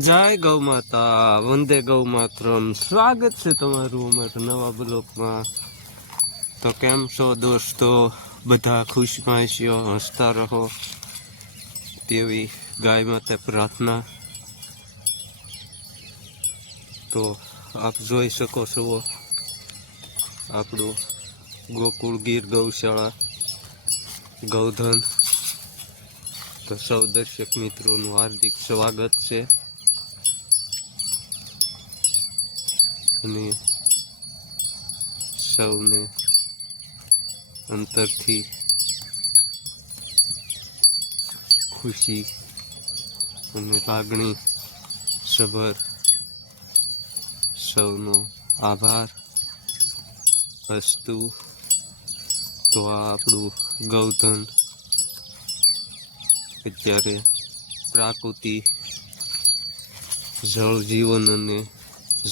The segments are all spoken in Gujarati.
જય ગૌ માતા, વંદે ગૌ માતરમ. સ્વાગત છે તમારું અમારા નવા બ્લોકમાં. તો કેમ છો દોસ્તો? બધા ખુશમાં છો હસતા રહો. તેવી ગાય માતે પ્રાર્થના. તો આપ જોઈ શકો છો આપણું ગોકુળ ગીર ગૌશાળા, ગૌધન. તો સૌ દર્શક મિત્રોનું હાર્દિક સ્વાગત છે. અને સૌને અંતરથી ખુશી અને લાગણી સભર સૌનો આભાર. અસ્તુ. તો આ આપણું ગૌધન અત્યારે પ્રાકૃતિ, જળ જીવન અને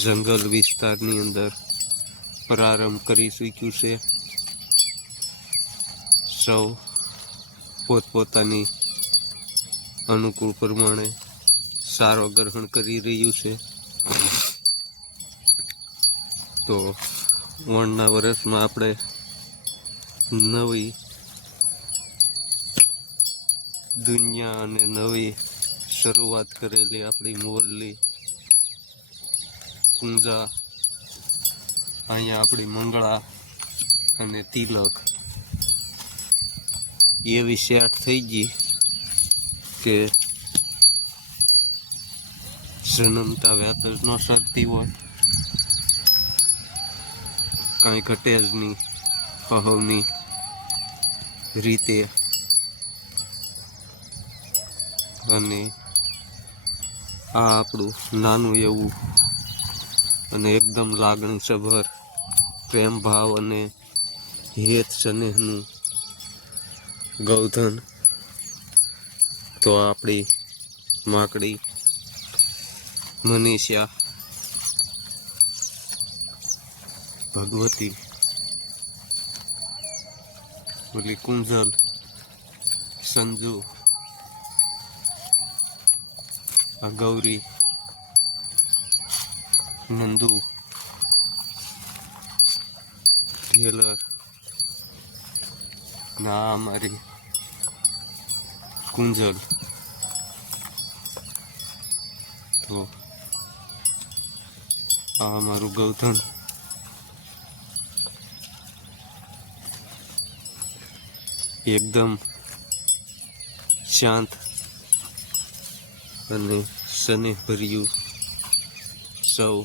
જંગલ વિસ્તારની અંદર પ્રારંભ કરી ચૂક્યું છે, સૌ પોતપોતાની અનુકૂળ પ્રમાણે સારો ગ્રહણ કરી રહ્યું છે. તો વણના વર્ષમાં આપણે નવી દુનિયા અને નવી શરૂઆત કરેલી, આપણી મોરલી કુંજા અહીંયા આપણી મંગળા અને તિલક. એવી સેટ થઈ ગઈ કે જન્મતા વ્યાપર ન શકતી હોય. કાંઈ ઘટે જ રીતે અને આ આપણું નાનું એવું અને એકદમ લાગણીસભર પ્રેમ ભાવ અને હેત સ્નેહનું ગૌધન. તો આપણી માકડી મનીષા ભગવતી ઓલી કુંજલ, સંજુ ગૌરી નંદુ ટેલર ના અમારી કુંજલ. તો આ મારું ગૌધન. એકદમ શાંત અને સ્નેહભર્યું સૌ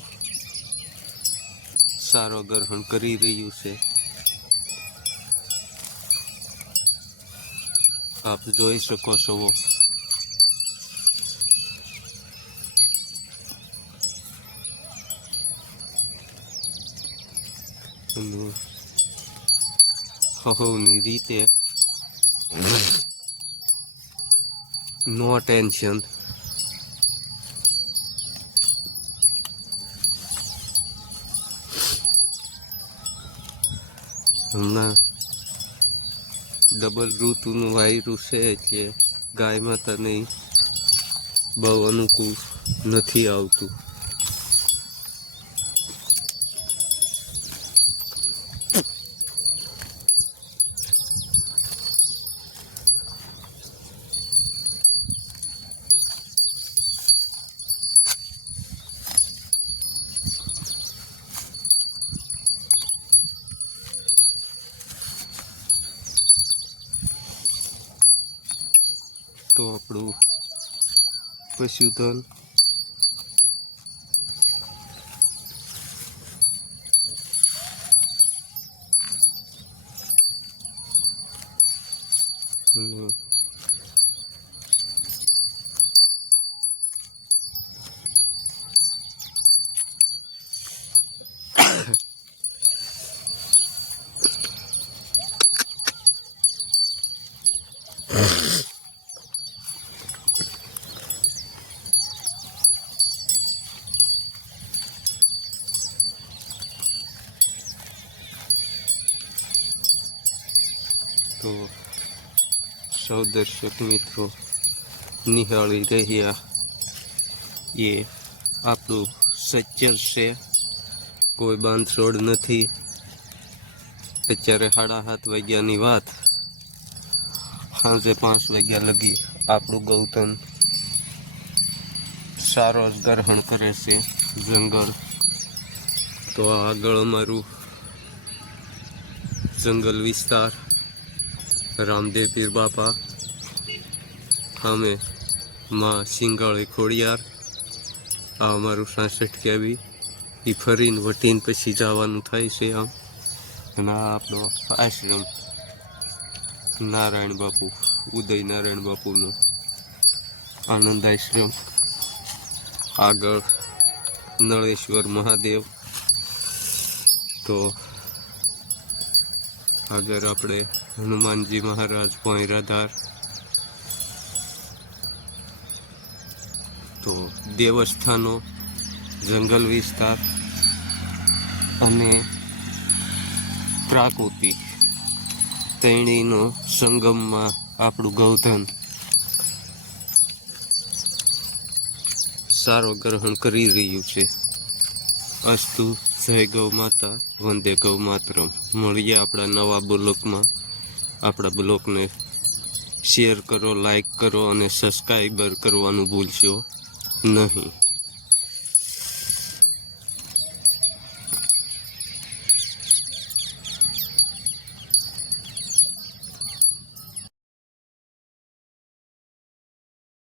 સારો ગ્રહણ કરી રહ્યું છે. આપ જોઈ શકો છો. હહોની રીતે નો ટેન્શન હમણાં ડબલ ઋતુનું વાયરું છે એટલે ગાય માતાને બહુ અનુકૂળ નથી આવતું. તો આપણું પશુધન અને તો સૌ દર્શક મિત્રો નિહાળી રહ્યા એ આપણું સચ્ચર છે. કોઈ બાંધછોડ નથી. અત્યારે સાડા સાત વાગ્યાની વાત. સાંજે પાંચ વાગ્યા લગી આપણું ગૌતમ સારો જ ગ્રહણ કરે છે જંગલ. તો આગળ અમારું જંગલ વિસ્તાર રામદેવ પીર બાપા, અમે માં સિંગાળી ખોડિયાર, આ અમારું સાસઠ કેવી એ ફરીને વટીને પછી જવાનું થાય છે આમ. અને આ આપણો આશ્રમ નારાયણ બાપુ, ઉદય નારાયણ બાપુનો આનંદ આશ્રમ. આગળ નળેશ્વર મહાદેવ. તો આગળ આપણે હનુમાનજી મહારાજ પોઈરાધાર તો દેવસ્થાનો જંગલ વિસ્તાર અને પ્રાકૃતિક તેણીનો સંગમમાં આપણું ગૌધન સારો ગ્રહણ કરી રહ્યું છે અસ્તુ જય ગૌ માતા વંદે ગૌ માતરમ મળીએ આપણા નવા બ્લોકમાં આપણા બ્લોગને શેર કરો લાઈક કરો અને સબસ્ક્રાઈબર કરવાનું ભૂલશો નહીં.